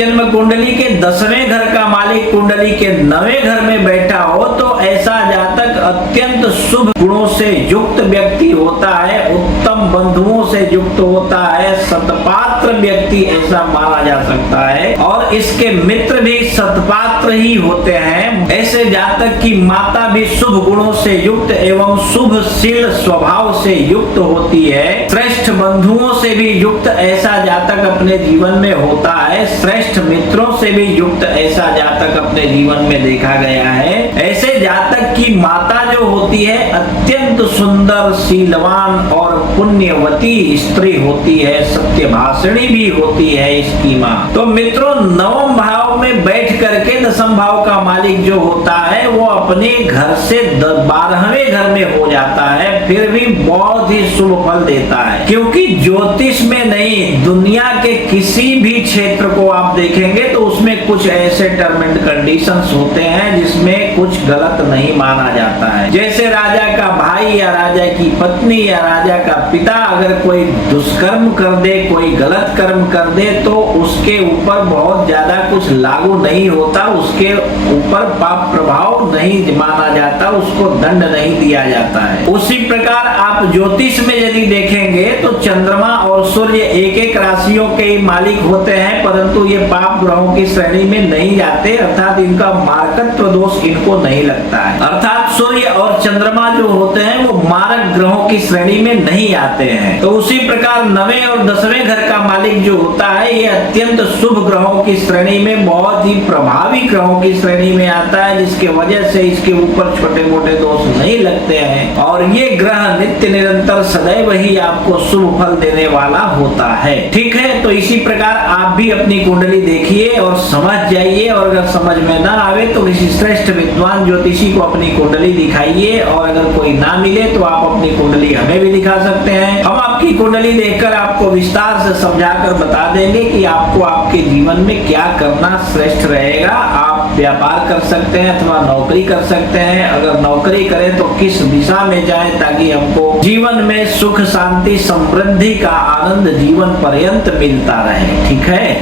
जन्म कुंडली के 10वें घर का मालिक कुंडली के 9वें घर में बैठा हो तो ऐसा जातक अत्यंत शुभ गुणों से युक्त व्यक्ति होता है, उत्तम बंधुओं से युक्त होता है, सत्पात्र व्यक्ति ऐसा माना जा सकता है और इसके मित्र भी सत्पात्र ही होते हैं। ऐसे जातक की माता भी शुभ गुणों से युक्त एवं शुभशील स्वभाव से युक्त होती है। श्रेष्ठ बंधुओं से भी युक्त ऐसा जातक अपने जीवन में होता है, श्रेष्ठ मित्रों से भी युक्त ऐसा जातक अपने जीवन में देखा गया है। ऐसे जातक की माता जो होती है अत्यंत सुंदर, शीलवान और पुण्यवती स्त्री होती है, सत्यभाषिणी भी होती है इसकी माँ। तो मित्रों, नवम भाव में बैठ करके दसम भाव का मालिक जो होता है वो अपने घर से 12वें घर में हो जाता है, फिर भी बहुत ही शुभ फल देता है। क्योंकि ज्योतिष में नहीं, दुनिया के किसी भी क्षेत्र को आप देखेंगे तो उसमें कुछ ऐसे टर्म एंड कंडीशंस होते हैं जिसमें कुछ गलत नहीं माना जाता है। जैसे राजा का भाई या राजा की पत्नी या राजा का पिता अगर कोई दुष्कर्म कर दे, कोई गलत कर्म कर दे तो उसके ऊपर बहुत ज्यादा कुछ लागू नहीं होता, उसके ऊपर पाप प्रभाव नहीं माना जाता, उसको दंड नहीं दिया जाता है। उसी प्रकार आप ज्योतिष में यदि देखेंगे तो चंद्रमा और सूर्य एक एक राशियों के मालिक होते हैं, परंतु ये पाप ग्रहों की श्रेणी में नहीं जाते, अर्थात इनका मारकत्व दोष इनको नहीं लगता है। अर्थात सूर्य और चंद्रमा जो होते हैं वो मारक ग्रहों की श्रेणी में नहीं आते हैं। तो उसी प्रकार 9वें और 10वें घर का मालिक जो होता है ये अत्यंत शुभ ग्रहों की श्रेणी में, बहुत ही प्रभावी ग्रहों की श्रेणी में आता है, जिसके वजह से इसके ऊपर छोटे मोटे दोष नहीं लगते हैं और ये ग्रह नित्य निरंतर सदैव ही आपको शुभ फल देने वाला होता है। ठीक है, तो इसी प्रकार आप भी अपनी कुंडली देखिए और समझ जाइए, और अगर समझ में ना आवे तो किसी श्रेष्ठ विद्वान ज्योतिषी को अपनी कुंडली दिखाइए, और अगर कोई ना मिले तो आप अपनी कुंडली हमें भी दिखा सकते हैं। हम आपकी कुंडली देखकर आपको विस्तार से समझाकर बता देंगे कि आपको आपके जीवन में क्या करना श्रेष्ठ रहेगा। आप व्यापार कर सकते हैं अथवा नौकरी कर सकते हैं, अगर नौकरी करें तो किस दिशा में जाएं ताकि हमको जीवन में सुख शांति समृद्धि का आनंद जीवन पर्यंत मिलता रहे। ठीक है।